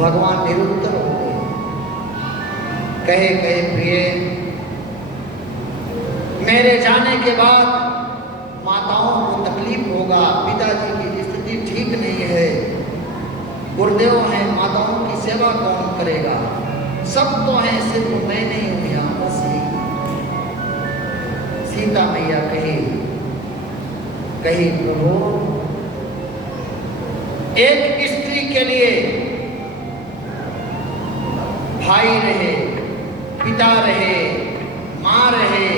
भगवान निरुत्तर हो गए। कहे कहे प्रिय, मेरे जाने के बाद माताओं को तकलीफ होगा, पिताजी की स्थिति ठीक नहीं है, गुरुदेव हैं, माताओं की सेवा कौन करेगा, सब तो हैं, सिर्फ मैं नहीं हूं यहाँ। बस सीता मैया कही प्रभु, एक स्त्री के लिए भाई रहे, पिता रहे, माँ रहे,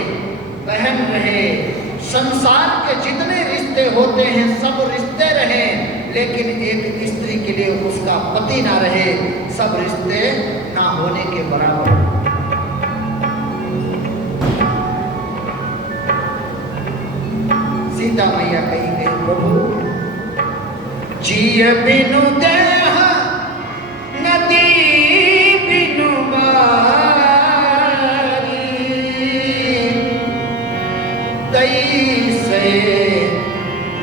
बहन रहे, संसार के जितने रिश्ते होते हैं सब रिश्ते रहे, लेकिन एक स्त्री के लिए उसका पति ना रहे, सब रिश्ते ना होने के बराबर। सीता मैया कही प्रभु, जिय बिनु देह नदी बिनु तैसे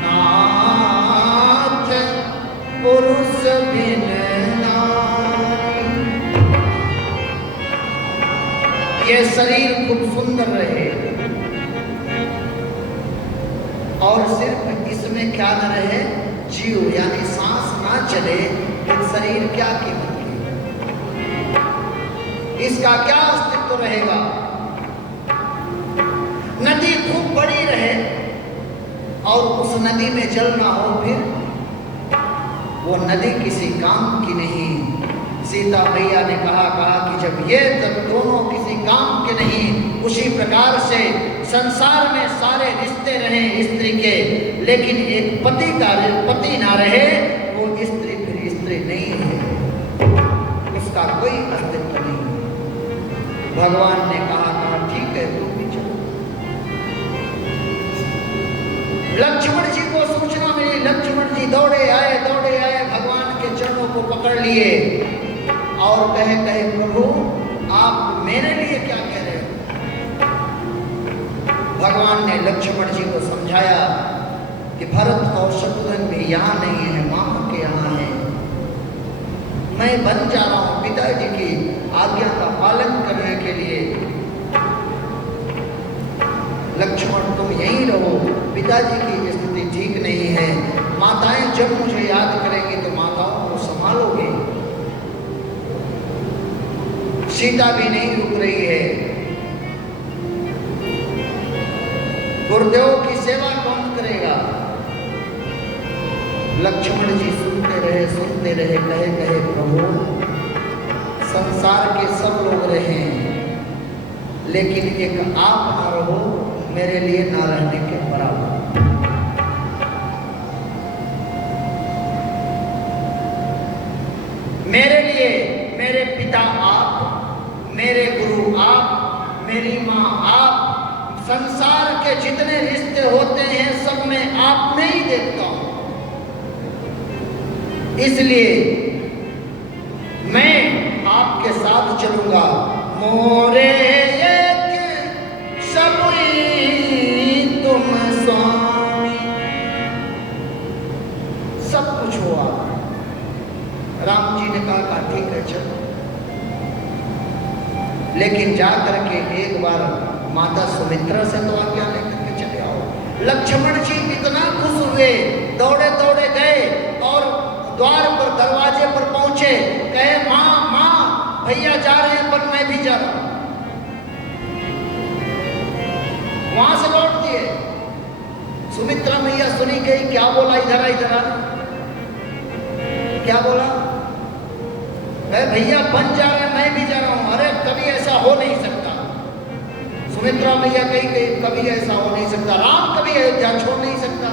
नाथ पुरुष बिन नारी। ये शरीर खूब सुंदर रहे और सिर्फ इसमें क्या न रहे, जीव यानी सांस ना चले, तो शरीर क्या कीमत की, इसका क्या अस्तित्व रहेगा। नदी खूब बड़ी रहे और उस नदी में जल ना हो, फिर वो नदी किसी काम की नहीं। सीता मैया ने कहा कि जब ये दोनों किसी काम के नहीं, उसी प्रकार से संसार में सारे रिश्ते रहे स्त्री के, लेकिन एक पति ना रहे, वो स्त्री फिर स्त्री नहीं है, उसका कोई अस्तित्व नहीं। भगवान ने कहा ठीक है, तुम भी चलो। लक्ष्मण जी को सूचना मिली, लक्ष्मण जी दौड़े आए, भगवान के चरणों को पकड़ लिए और कहे प्रभु, आप मेरे लिए क्या कह रहे हो। भगवान ने लक्ष्मण जी को समझाया कि भरत और शत्रुघ्न भी यहाँ नहीं है, मामा के यहाँ है, मैं बन जा रहा हूँ पिताजी की आज्ञा का पालन करने के लिए। लक्ष्मण तुम यहीं रहो, पिताजी की स्थिति ठीक नहीं है, माताएं जब मुझे याद करेंगी तो माताओं को संभालोगे। सीता भी नहीं रुक रही है, गुरुदेव की सेवा कौन करेगा। लक्ष्मण जी सुनते रहे, कहे प्रभु, संसार के सब लोग रहे, लेकिन एक आप ना रहो, मेरे लिए ना रहने के बराबर। मेरे लिए मेरे पिता आप, मेरे गुरु आप, मेरी माँ आप, संसार के जितने रिश्ते होते हैं सब में आप में ही देखता हूं। इसलिए मैं आपके साथ चलूंगा। मोरे एक सबई तुम स्वामी, सब कुछ हो आप। राम जी ने कहा ठीक है चलो, लेकिन जा करके एक बार माता सुमित्रा से तो आज्ञा लेकर के चले आओ। लक्ष्मण जी इतना खुश हुए, दौड़े गए और द्वार पर, दरवाजे पर पहुंचे, कहे माँ भैया जा रहे हैं पर मैं भी जा रहा हूं। वहां से लौट दिए। सुमित्रा मैया सुनी गई, क्या बोला, इधर आ, क्या बोला, भैया बन जा रहे हैं मैं भी जा रहा हूं। अरे कभी ऐसा हो नहीं सकता। सुमित्रा मैया कही कभी ऐसा हो नहीं सकता, राम कभी अयोध्या छोड़ नहीं सकता।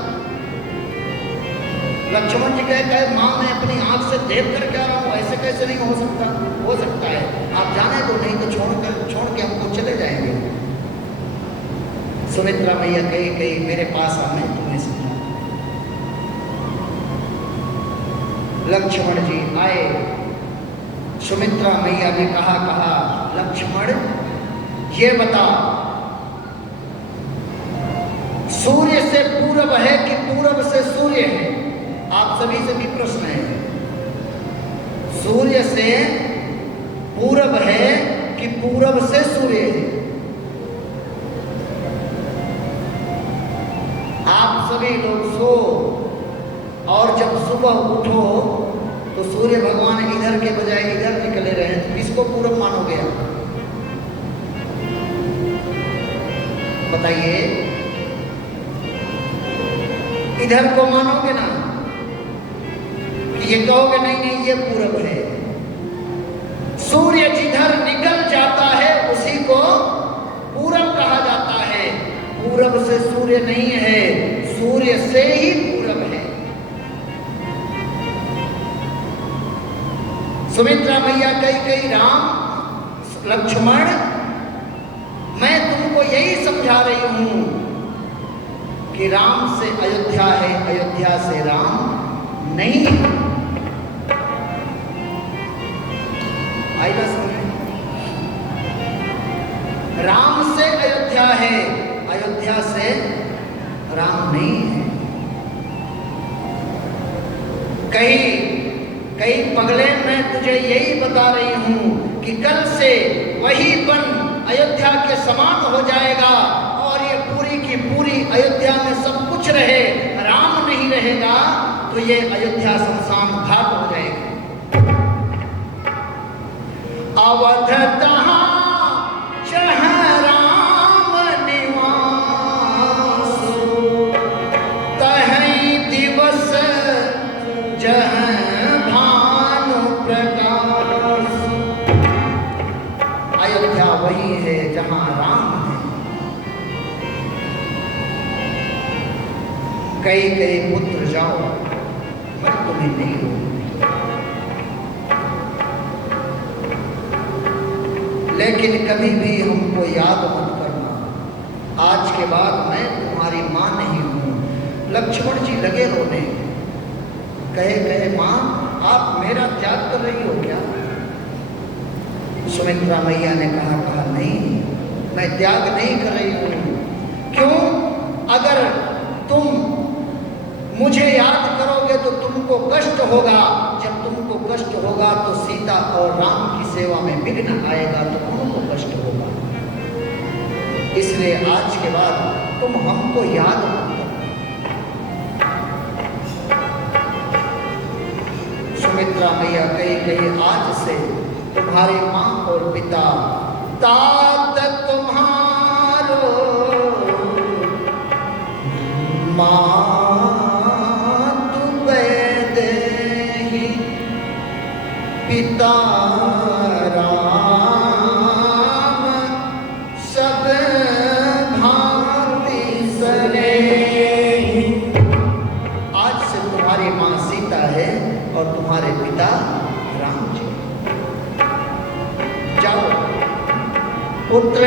लक्ष्मण जी कहे माँ मैं अपनी आंख से देख कर क्या रहा हूं, ऐसे कैसे नहीं हो सकता। हो सकता है, आप जाने दो, नहीं तो छोड़ के हमको चले जाएंगे। सुमित्रा मैया कही मेरे पास आ, मैं तुम्हें समझा। लक्ष्मण जी आए, सुमित्रा मैया ने कहा लक्ष्मण ये बता, सूर्य से पूरब है कि पूरब से सूर्य है। आप सभी से भी प्रश्न है, सूर्य से पूरब है कि पूरब से सूर्य है? आप सभी लोग सो और जब सुबह उठो तो सूर्य भगवान इधर के बजाय इधर निकले रहे, तो किसको पूरब मानोगे आप? बताइए, इधर को मानोगे ना कि ये कहोगे नहीं नहीं ये पूरब है? सूर्य जिधर निकल जाता है उसी को पूरब कहा जाता है। पूरब से सूर्य नहीं है, सूर्य से ही पूरब है। सुमित्रा मैया कई राम लक्ष्मण, मैं तुमको यही समझा रही हूं कि राम से अयोध्या है, अयोध्या से राम नहीं है। आई ना समझ? राम से अयोध्या है, अयोध्या से राम नहीं है। कई पगले, मैं तुझे यही बता रही हूं कि कल से वही वन अयोध्या के समान हो जाएगा और ये पूरी की पूरी अयोध्या में सब कुछ रहे, राम नहीं रहेगा तो ये अयोध्या शमशान घाट हो जाएगा। अवध तहां जहां राम निवास, तहीं दिवस जहां भानु प्रकाश। अयोध्या वही है जहां राम है। कई पुत्र जाओ, मैं तुम्हें नहीं रोकूंगा, लेकिन कभी भी हमको याद मत करना, आज के बाद मैं तुम्हारी मां नहीं हूं। लक्ष्मण जी लगे रोने, कहे मां आप मेरा त्याग कर रही हो क्या? सुमित्रा मैया ने कहा नहीं, मैं त्याग नहीं कर रही हूं। क्यों? अगर तुम मुझे याद करोगे तो तुमको कष्ट होगा, जब तुमको कष्ट होगा तो सीता और राम की सेवा में विघ्न आएगा, तो उनको कष्ट होगा। इसलिए आज के बाद तुम हमको याद मत करो। सुमित्रा मैया कही आज से तुम्हारी मां और पिता तात तुम्हारो मां पिता राम सब भांति सने। आज से तुम्हारी मां सीता है और तुम्हारे पिता राम जी। जाओ पुत्र,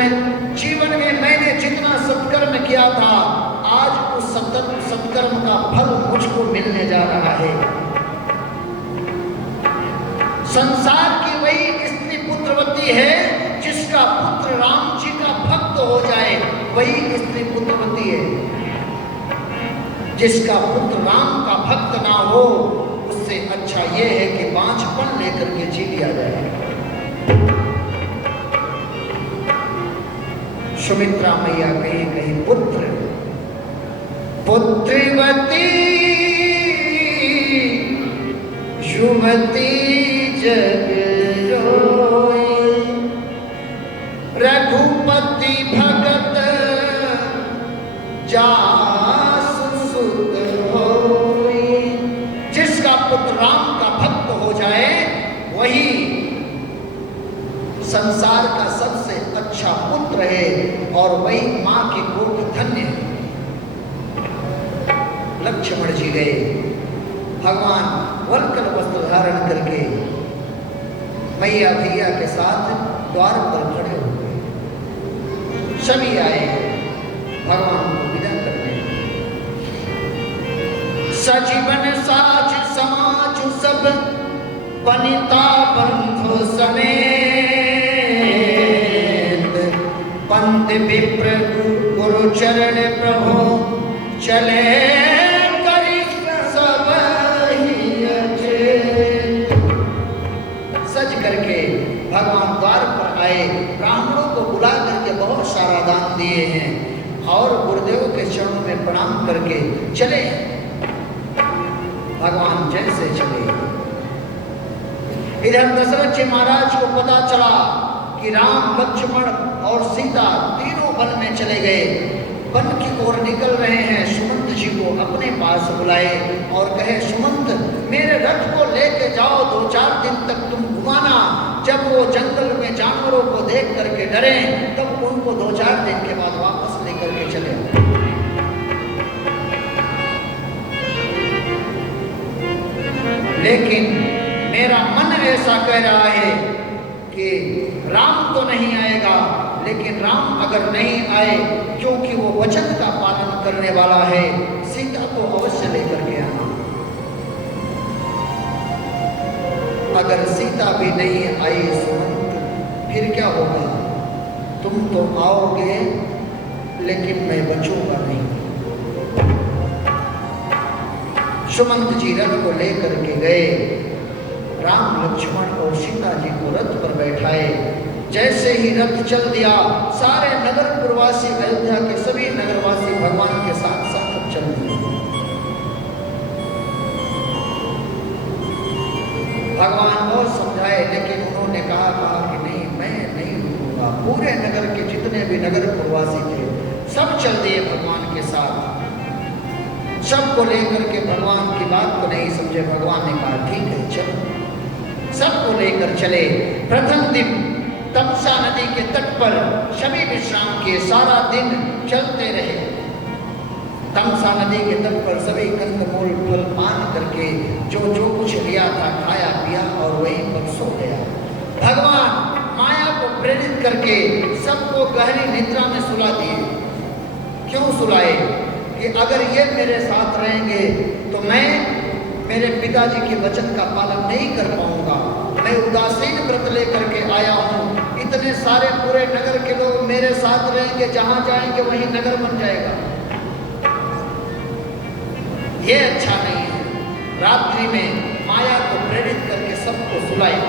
जीवन में मैंने जितना सत्कर्म किया था, आज उस सत्कर्म का फल मुझको मिलने जा रहा है। संसार की वही स्त्री पुत्रवती है जिसका पुत्र राम जी का भक्त हो जाए, वही स्त्री पुत्रवती है। जिसका पुत्र राम का भक्त ना हो, उससे अच्छा यह है कि बांझपन लेकर के जी लिया जाए। सुमित्रा मैया कही पुत्र पुत्रवती युवती जग रोई, रघुपति भगत जासु सुत होई। जिसका पुत्र राम का भक्त हो जाए, वही संसार का सबसे अच्छा पुत्र है और वही मां की कोख धन्य है। लक्ष्मण जी गए, भगवान वल्कल वस्त्र धारण करके मैया भैया के साथ द्वार पर खड़े हो गए। सभी आए भगवान को विदा करने। सजीवन साज समाज सब वनिता बंधु समेत, पंत विप्र गुरु चरण प्रभु चले भगवान द्वार पर आए, ब्राह्मणों को बुला करके बहुत सारा दान दिए हैं और गुरुदेव के चरणों में प्रणाम करके चले। भगवान जैसे चले, इधर दशरथ जी महाराज को पता चला कि राम, लक्ष्मण और सीता तीनों वन में चले गए। वन की ओर निकल रहे हैं, सुमंत जी को अपने पास बुलाए और कहे, सुमंत मेरे रथ को लेके जाओ, 2-4 दिन तक तुम घुमाना। जब वो जंगल में जानवरों को देख करके डरे तब उनको 2-4 दिन के बाद वापस लेकर के चले। लेकिन मेरा मन ऐसा कह रहा है कि राम तो नहीं आएगा, लेकिन राम अगर नहीं आए, क्योंकि वो वचन का पालन करने वाला है, सीता को अवश्य लेकर के आना। अगर सीता भी नहीं आई सुमंत, फिर क्या होगा? तुम तो आओगे लेकिन मैं बचूंगा नहीं। सुमंत जी रथ को लेकर के गए, राम, लक्ष्मण और सीता जी को रथ पर बैठाए। जैसे ही रथ चल दिया, सारे नगर पुरवासी, अयोध्या के सभी नगरवासी भगवान के साथ साथ चल दिए। भगवान और समझाए, लेकिन उन्होंने कहा कि नहीं, मैं नहीं रुकूंगा। पूरे नगर के जितने भी नगर पुरवासी थे सब चल दिए भगवान के साथ। सबको लेकर के भगवान की बात को नहीं समझे। भगवान ने कहा ठीक है चलो, सबको लेकर चले। प्रथम दिन तमसा नदी के तट पर सभी विश्राम किए, सारा दिन चलते रहे। तमसा नदी के तट पर सभी कंदमूल फल पान करके जो कुछ लिया था खाया पिया और वहीं पर सो गया। भगवान माया को प्रेरित करके सबको गहरी निद्रा में सुला दिए। क्यों सुलाए? कि अगर ये मेरे साथ रहेंगे तो मैं मेरे पिताजी के वचन का पालन नहीं कर पाऊंगा। मैं उदासीन व्रत लेकर के आया हूँ, इतने सारे पूरे नगर के लोग मेरे साथ रहेंगे, जहां जाएंगे वहीं नगर बन जाएगा, ये अच्छा नहीं है। रात्रि में माया को प्रेरित करके सबको सुलाया।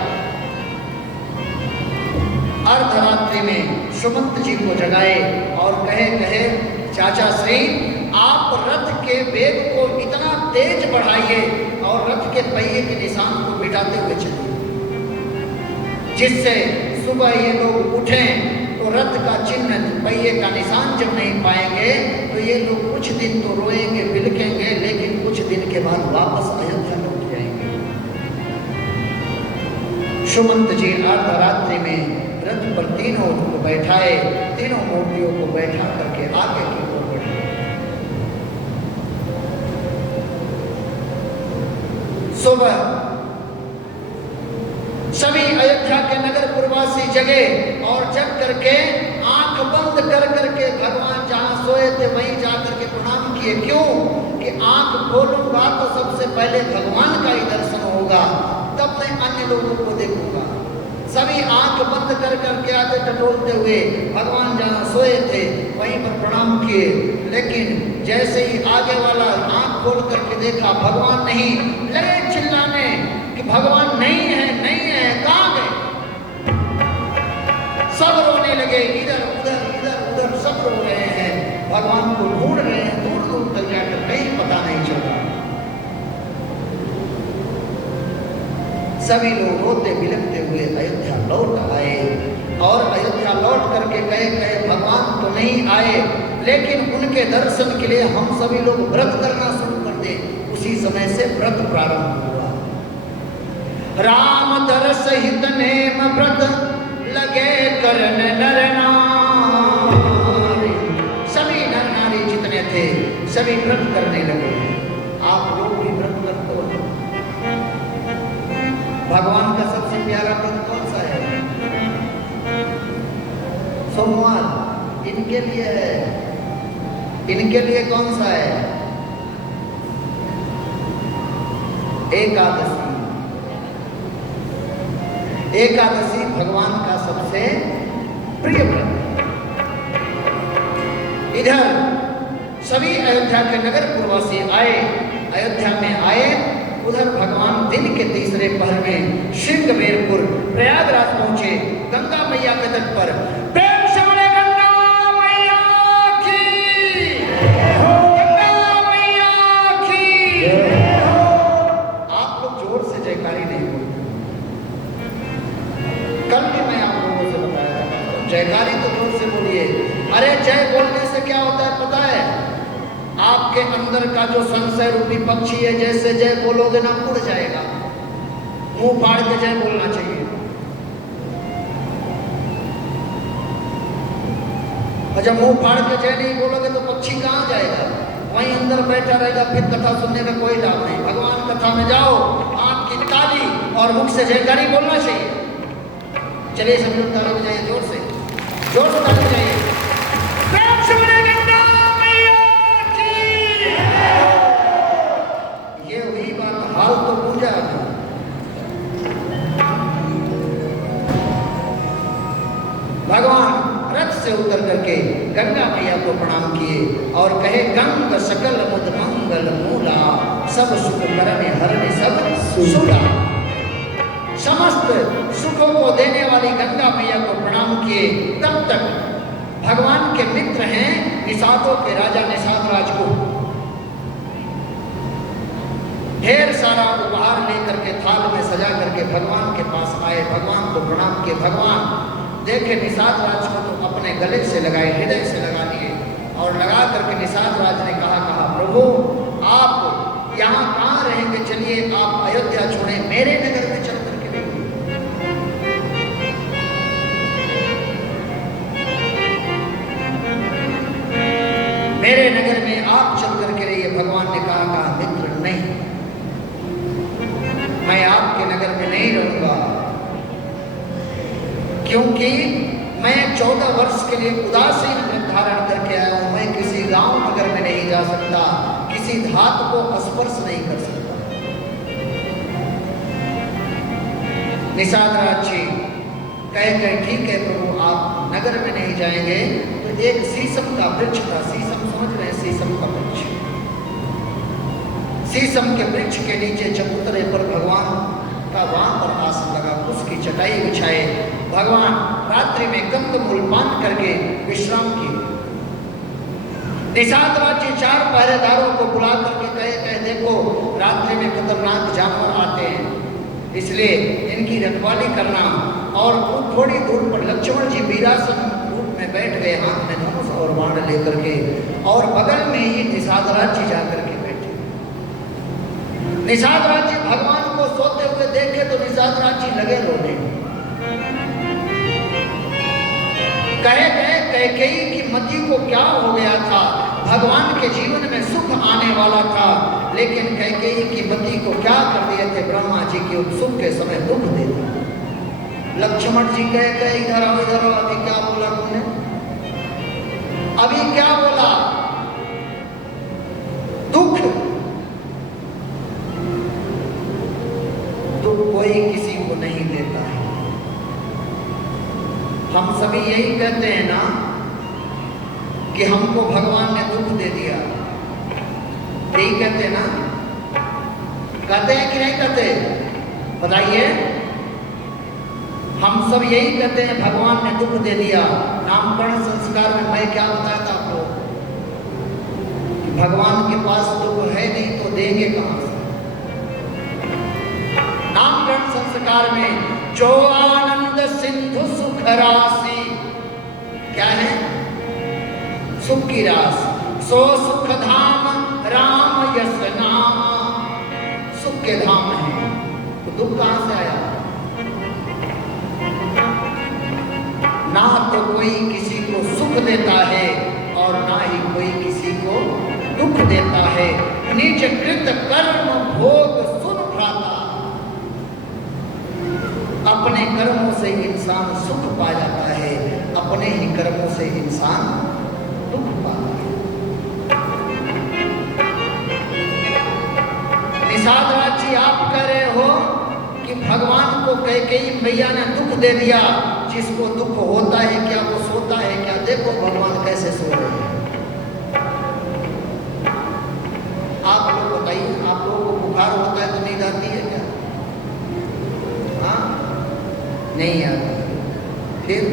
अर्धरात्रि में सुमंत जी को जगाए और कहे चाचा श्री, आप रथ के वेग को इतना तेज बढ़ाइए और रथ के पहिए के निशान को मिटाते हुए चलिए, जिससे सुबह ये लोग उठें तो रथ का चिन्ह, पहिए का निशान जब नहीं पाएंगे तो ये लोग कुछ दिन तो रोएंगे, बिलखेंगे, लेकिन कुछ दिन के बाद वापस अयोध्या लौट जाएंगे। सुमंत जी अर्धरात्रि में रथ पर तीनों को बैठाए, तीनों मूर्तियों को बैठा करके आगे की ओर बढ़े। सुबह सभी अयोध्या के नगर पुरवासी जगे और जग करके आंख बंद कर करके भगवान जहां सोए थे वहीं जाकर के प्रणाम किए। क्यों? कि आंख खोलूंगा तो सबसे पहले भगवान का ही दर्शन होगा, तब मैं अन्य लोगों को देखूंगा। सभी आंख बंद कर करके आगे टटोलते हुए भगवान जहां सोए थे वहीं पर प्रणाम किए। लेकिन जैसे ही आगे वाला आंख खोल करके देखा भगवान नहीं, लगे चिल्लाने कि भगवान नहीं है, नहीं है, कहां गए? सब रोने लगे, इधर उधर सब रो रहे हैं, भगवान को ढूंढ रहे हैं, दूर दूर तक जाकर कहीं पता नहीं चल रहा। सभी लोग रोते बिलखते हुए अयोध्या लौट आए और अयोध्या लौट करके कहे भगवान तो नहीं आए, लेकिन उनके दर्शन के लिए हम सभी लोग व्रत करना शुरू कर दे। उसी समय से व्रत प्रारंभ हुआ। राम दरस हित नेम व्रत लगे करन नर नारी। सभी नर नारी जितने थे सभी व्रत करने लगे। आप लोग भी व्रत करते हो। भगवान का सबसे प्यारा व्रत कौन सा है? सोमवार इनके लिए है। इनके लिए कौन सा है? एकादशी। एकादशी भगवान का सबसे प्रिय व्रत। इधर सभी अयोध्या के नगर पुरवासी आए, अयोध्या में आए उधर भगवान दिन के तीसरे पहर में श्रृंगवेरपुर प्रयागराज पहुंचे, गंगा मैया के तट पर। प्रेम से बोले गंगा मैया की, गंगा मैया की। आप लोग जोर से जयकारी नहीं बोलते। कल भी मैं आप लोगों से बताया था, जयकारी तो जोर से बोलिए। अरे जय बोलने से क्या होता है पता है? आपके अंदर का जो संशय रूपी पक्षी है, जैसे जय बोलोगे ना उड़ जाएगा। मुंह फाड़ के जय बोलना चाहिए। और जब मुंह फाड़ के जय नहीं बोलोगे तो पक्षी कहाँ जाएगा? वहीं अंदर बैठा रहेगा, फिर कथा सुनने का कोई लाभ नहीं। भगवान कथा में जाओ, आंख की निकाली और मुख से जयकारी बोलना चाहिए। चलिए सब लोग ताली बजाइए, जोर से ताली बजाइए। प्रेम से बोले गंगा मैया की। ये हुई बात, हाल तो पूजा। भगवान रथ से उतर करके गंगा मैया को प्रणाम किए और कहे, गंग सकल मुद मंगल मूला, सब सुख करने हरने सब सुला। समस्त सुखों को देने वाली गंगा मैया को प्रणाम किए। तब तक भगवान के मित्र हैं निषादों के राजा निषाद राज को ढेर सारा उपहार लेकर के थाल में सजा करके भगवान के पास आए, भगवान को प्रणाम किए। भगवान देखे निषाद राज को तो अपने गले से लगाए, हृदय से लगा लिए और लगा करके निषाद राज ने कहा प्रभु आप यहाँ कहाँ रहेंगे? चलिए आप अयोध्या छोड़े, मेरे नगर में चल करके रहिए। मेरे नगर में आप चल करके रहिए। भगवान ने कहा मित्र नहीं, मैं आपके नगर में नहीं रहूंगा, क्योंकि मैं 14 वर्ष के लिए उदासीन निर्धारण करके आया हूं। मैं किसी गांव नगर में नहीं जा सकता, किसी धातु को स्पर्श नहीं कर सकता। निषाद राज जी कहे ठीक है प्रभु, आप नगर में नहीं जाएंगे। तो एक शीशम का वृक्ष था, शीशम समझ रहे हैं? शीशम का वृक्ष, शीशम के वृक्ष के नीचे चबूतरे पर भगवान का वहां पर आसन लगा, उसकी चटाई बिछाए। भगवान रात्रि में कंदमूल पान करके विश्राम किए। निषाद राज जी 4 पहरेदारों को बुला करके कहे देखो रात्रि में खतरनाक जानवर आते हैं, इसलिए इनकी रखवाली करना। और थोड़ी दूर पर लक्ष्मण जी वीरासन रूप में बैठ गए, हाथ में धनुष और बाण लेकर के, और बगल में ही निषाद राज जी जाकर के बैठे। निषाद राज जी भगवान को सोते हुए देखे तो निषाद राज जी लगे रोने। कहे गए कैकेयी की मति को क्या हो गया था? भगवान के जीवन में सुख आने वाला था, लेकिन कैकेयी की मति को क्या कर दिए थे? ब्रह्मा जी के सुख के समय दुख दे दिया। लक्ष्मण जी कहे इधर आओ, अभी क्या बोला तुमने? अभी क्या बोला? दुख कोई किसी को नहीं देता है। हम सभी यही कहते हैं ना कि हमको भगवान ने दुख दे दिया, यही कहते हैं ना? कहते हैं कि नहीं कहते? बताइए। हम सब यही कहते हैं भगवान ने दुख दे दिया। नामकरण संस्कार में मैं क्या बताया था आपको कि भगवान के पास दुख है नहीं तो देंगे कहां से? नामकरण संस्कार में जो आनंद सिंधु सुख राशि, क्या है? सुख की राशि। सो सुख धाम राम यस नाम, सुख के धाम है। तो दुख कहां से आया? ना तो कोई किसी को सुख देता है और ना ही कोई किसी को दुख देता है। निज कृत कर्म भोग सुन भ्राता, अपने कर्मों से इंसान सुख पा जाता है, अपने ही कर्मों से इंसान दुख पाता है। निषाद राज जी आप कह रहे हो कि भगवान को कैकेयी मैया ने दुख दे दिया। जिसको दुख होता है क्या वो सोता है क्या? देखो भगवान कैसे सो रहे हैं। आप लोग बताइए, आप लोगों को बुखार होता है तो नींद आती है क्या? हाँ, नहीं आती। फिर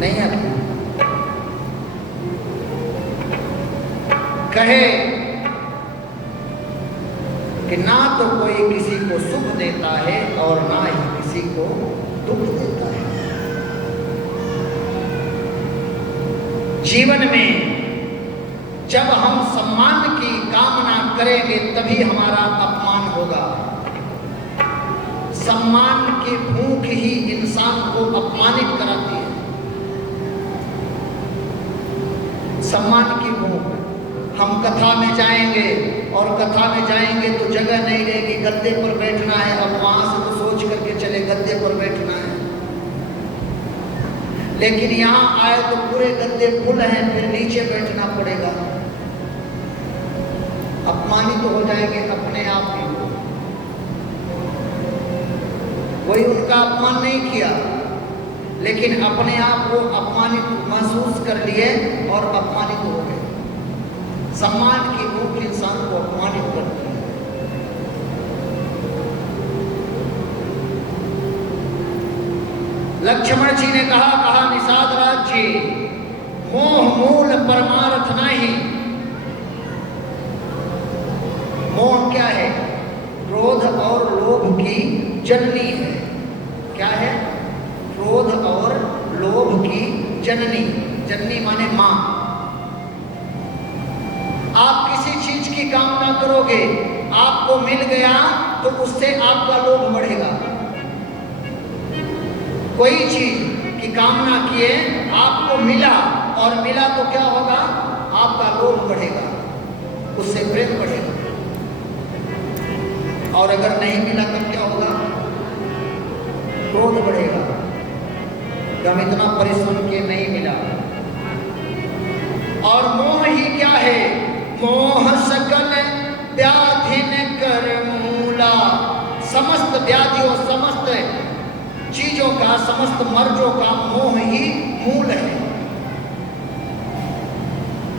नहीं आती। कहे कि ना तो कोई किसी को सुख देता है और ना ही किसी को दुख देता है। जीवन में जब हम सम्मान की कामना करेंगे तभी हमारा अपमान होगा। सम्मान की भूख ही इंसान को अपमानित कराती है। सम्मान की भूख। हम कथा में जाएंगे और कथा में जाएंगे तो जगह नहीं रहेगी, गद्दे पर बैठना है। अब वहां से तो सोच करके चले गद्दे पर बैठना है, लेकिन यहां आए तो पूरे गद्दे फुल हैं, फिर नीचे बैठना पड़ेगा। अपमानित तो हो जाएंगे अपने आप ही। कोई उनका अपमान नहीं किया, लेकिन अपने आप को अपमानित महसूस कर लिए और अपमानित हो गए। सम्मान की भूख इंसान को अपमानित करती है। लक्ष्मण जी ने कहा निषाद राज्य मोह मूल परमार्थ नहीं। मोह क्या है? क्रोध और लोभ की जननी है। क्या है? क्रोध और लोभ की जननी। जननी माने मां। आप किसी चीज की कामना करोगे, आपको मिल गया तो उससे आपका लोभ बढ़ेगा। कोई चीज की कामना किए, आपको मिला और मिला तो क्या होगा? आपका लोभ बढ़ेगा, उससे प्रेम बढ़ेगा। और अगर नहीं मिला तब क्या होगा? क्रोध बढ़ेगा। हम इतना परिश्रम किए नहीं मिला। और मोह ही क्या है? मोह सकल व्याधिन कर मूला। समस्त व्याधियों, समस्त चीजों का, समस्त मर्जों का मोह ही मूल है।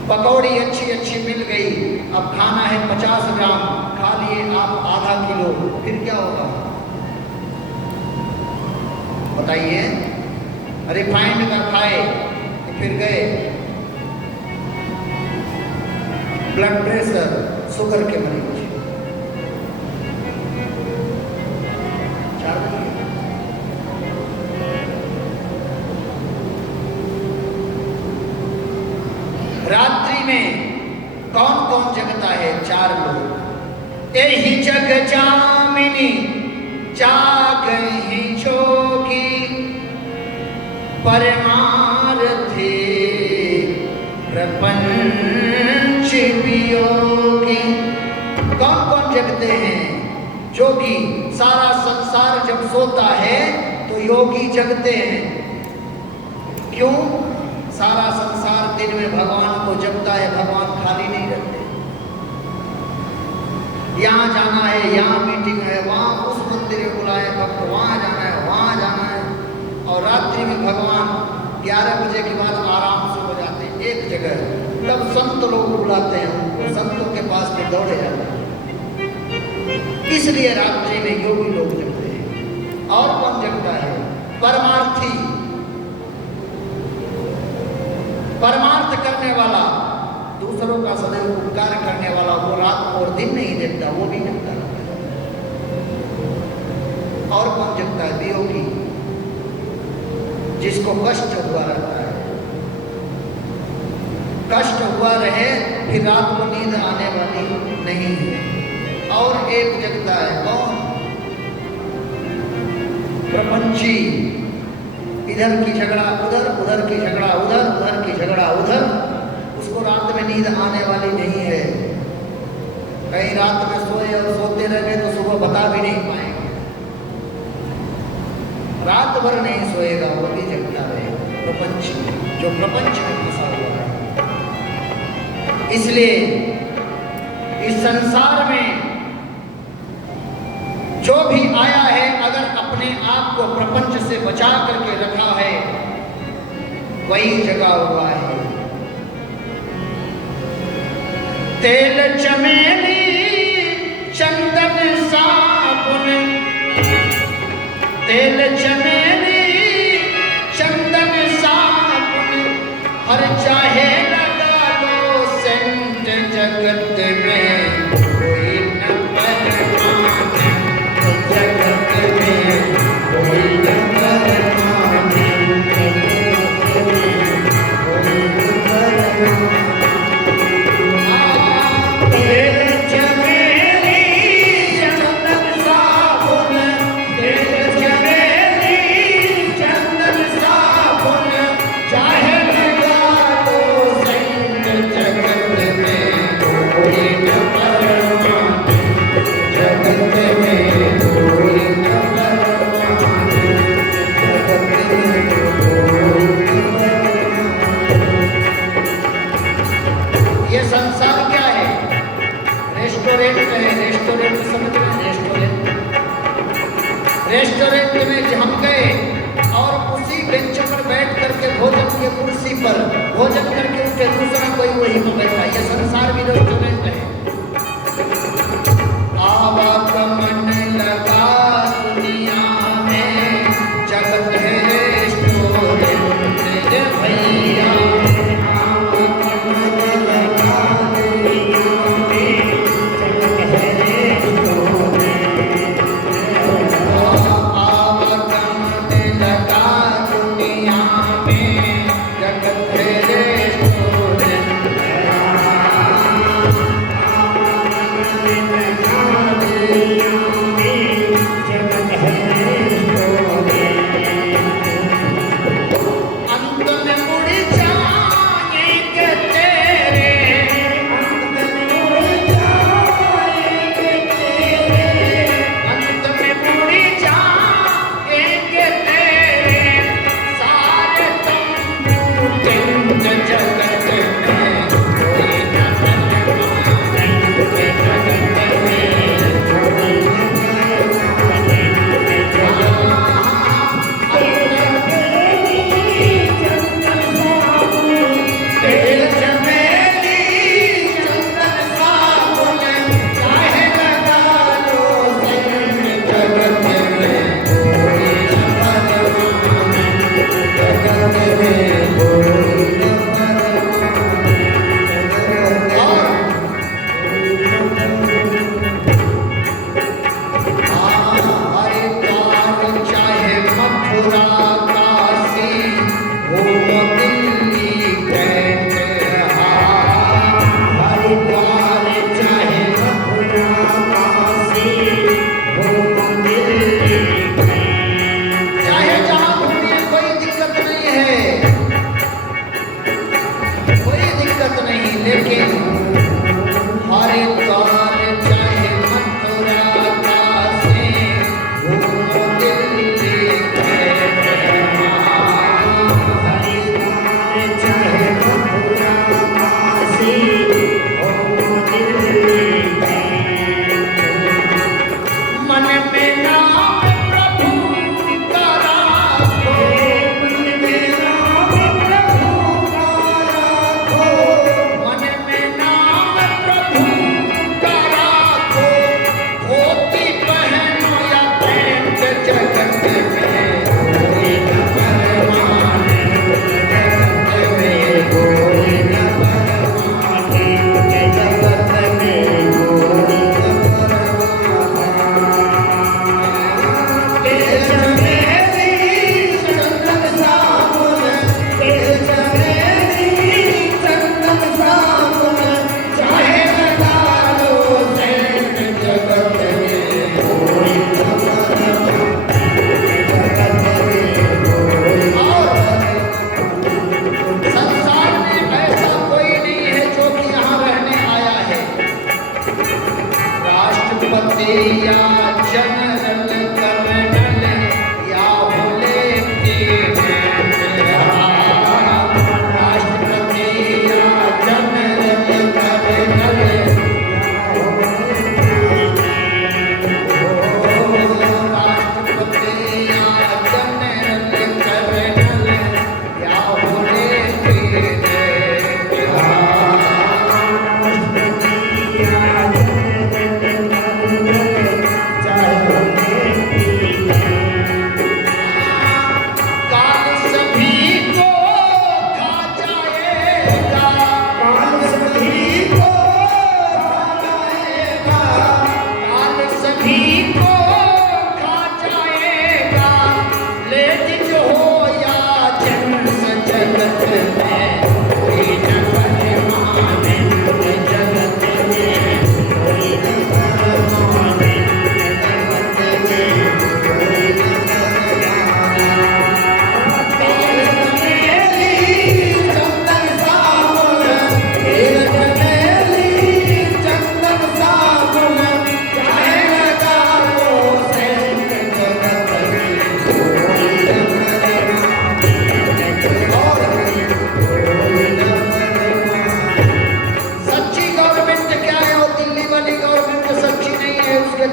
पकौड़ी अच्छी अच्छी मिल गई, अब खाना है 50 ग्राम, खा लिए आप आधा किलो, फिर क्या होगा बताइए? रिफाइंड का खाए तो फिर गए ब्लड प्रेशर, शुगर के मरीज। रात्रि में कौन कौन जगता है? 4 लोग। यही जग जामिनी जागहि जोगी परमारथे प्रपंच वियोगी। कौन कौन जगते हैं? जोगी। सारा संसार जब सोता है तो योगी जगते हैं। क्यों? सारा संसार दिन में भगवान को जपता है, भगवान खाली नहीं रहते। यहाँ जाना है, यहाँ मीटिंग है, वहाँ उस मंदिर में बुलाए भक्त, वहाँ जाना है, वहाँ जाना है। और रात्रि में भगवान 11 बजे के बाद आराम से हो जाते हैं एक जगह। तब संत लोग बुलाते हैं उनको, संतों के पास में दौड़े जाते हैं। इसलिए रात्रि में योगी लोग जगते हैं। और कौन जगता है? परमार्थी। परमार्थ करने वाला, दूसरों का सदैव उपकार करने वाला, वो रात और दिन नहीं देखता, वो भी जगता है। और कौन जगता है? वियोगी, जिसको कष्ट हुआ रहता है। कष्ट हुआ रहे फिर रात को नींद आने वाली नहीं है। और एक जगता है कौन? प्रपंची। इधर की झगड़ा उधर, उधर की झगड़ा उधर, उधर की झगड़ा उधर। उसको रात में नींद आने वाली नहीं है। कहीं रात में सोए और सोते रह गए तो सुबह बता भी नहीं पाएंगे। रात भर नहीं सोएगा, वो भी जगता रहेगा। प्रपंच, जो प्रपंच में फंसा हुआ है। इसलिए इस संसार में जो भी आया है, अगर अपने आप को प्रपंच से बचा करके रखा है, वही जगा हुआ है। तेल चमेली रेस्टोरेंट में हम गए और उसी बेंच पर बैठ करके भोजन के कुर्सी पर भोजन करके उठे, दूसरा कोई वही पर बैठा। ये संसार भी रेस्टोरेंट है। आवागमन लगा दुनिया में, जगत है रेस्टोरेंट रे भैया।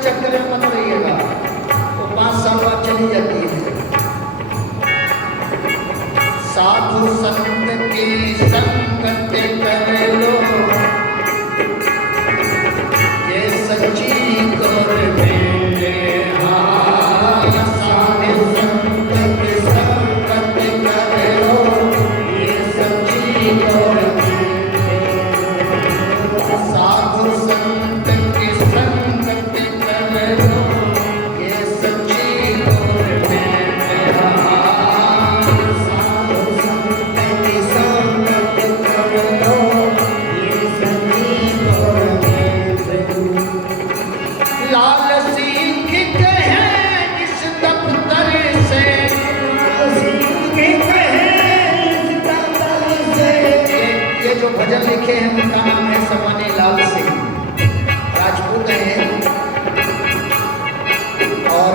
चक्कर में मत रहिएगा। तो 5 साल साधु संत की संगत करो, ये सच्ची गवर्नमेंट है। साधु संत की संगत करो, ये सच्ची गवर्नमेंट है। लाल सिंह कहे इस दफ्तर से, ये जो भजन लिखे हैं उनका नाम है सवानी लाल सिंह, राजपूत हैं। और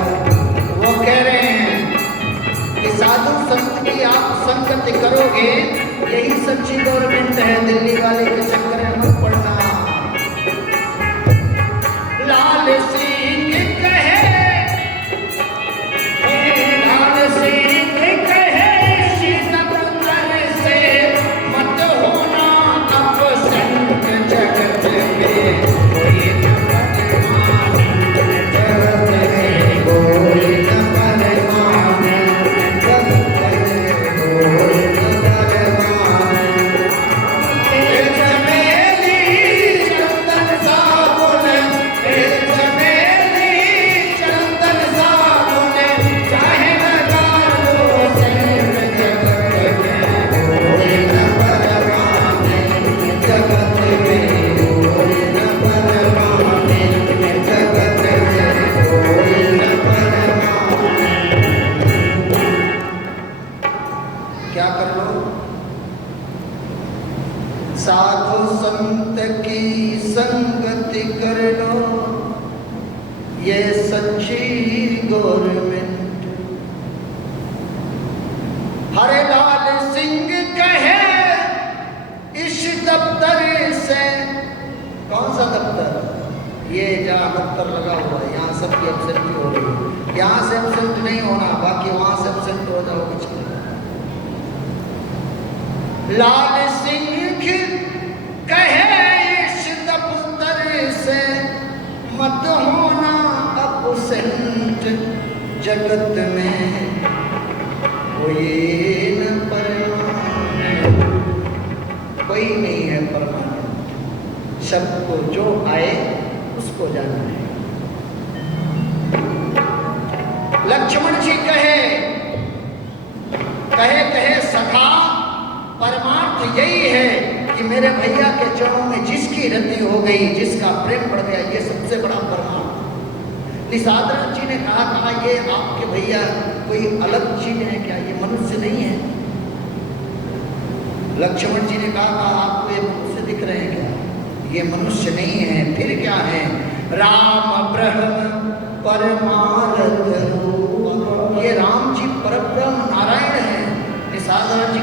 वो कह रहे हैं कि साधु संत की आप संगत करोगे, यही सच्ची गवर्नमेंट है, दिल्ली वाले के चक्कर में मत पड़ना। लाल सिंह कहे, लाल सिंह कहे इस दफ्तर से, मत होना अपसेंट जगत में, कोई न परमाने जगत में, कोई न परमाने जगत में, कोई न परमाने। चमेली चंदन साबुन, चमेली चंदन साबुन, चाहे लगा लो सेंट जगत में, कोई न परमाने जगत में, कोई न परमाने जगत में, कोई न परमाने। क्या कर लो? साधु संत की संगति कर लो, ये सच्ची गवर्नमेंट। हरे लाल सिंह कहे इस दफ्तर से, कौन सा दफ्तर? ये जहाँ दफ्तर लगा हुआ है, यहाँ सबकी एब्सेंटी हो रही है। यहाँ से एब्सेंट नहीं होना, बाकी वहाँ से एब्सेंट हो जाओ कुछ। लाल सिंह कहे इस दफ्तर से, मत होना अपसेंट जगत में, कोई न परमानेंट, कोई नहीं है परमानेंट। सबको जो आए उसको जाना है। लक्ष्मण जी कहे सखा, परमार्थ यही है कि मेरे भैया के चरणों में जिसकी रति हो गई, जिसका प्रेम बढ़ गया, ये सबसे बड़ा परमार्थ। निषाद जी ने कहा ये आपके भैया कोई अलग चीज है क्या, ये मनुष्य नहीं है? लक्ष्मण जी ने कहा आपको ये मनुष्य दिख रहे हैं क्या? ये मनुष्य नहीं है, फिर क्या है? राम ब्रह्म परमार्थ, ये राम जी परब्रह्म नारायण है। निषाद जी